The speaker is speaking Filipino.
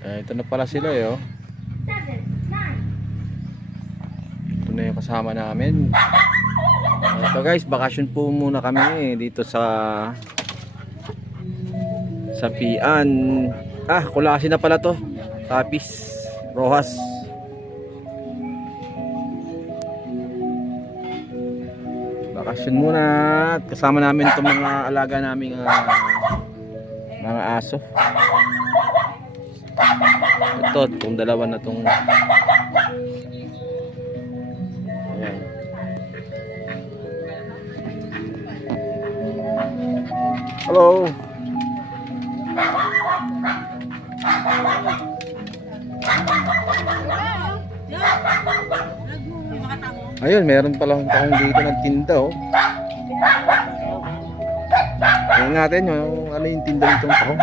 Ito na pala sila eh, oh. Ito na yung kasama namin. Ito guys, bakasyon po muna kami dito sa Pian. Kulasi na pala to. Tapis Rojas. Bakasyon muna at kasama namin itong mga alaga naming mga aso. Ito, itong dalawa na itong ayan. Hello. Ayun, meron palang tahong dito ng tinda, oh. Tingnan natin yung ano yung tinda nitong tahong.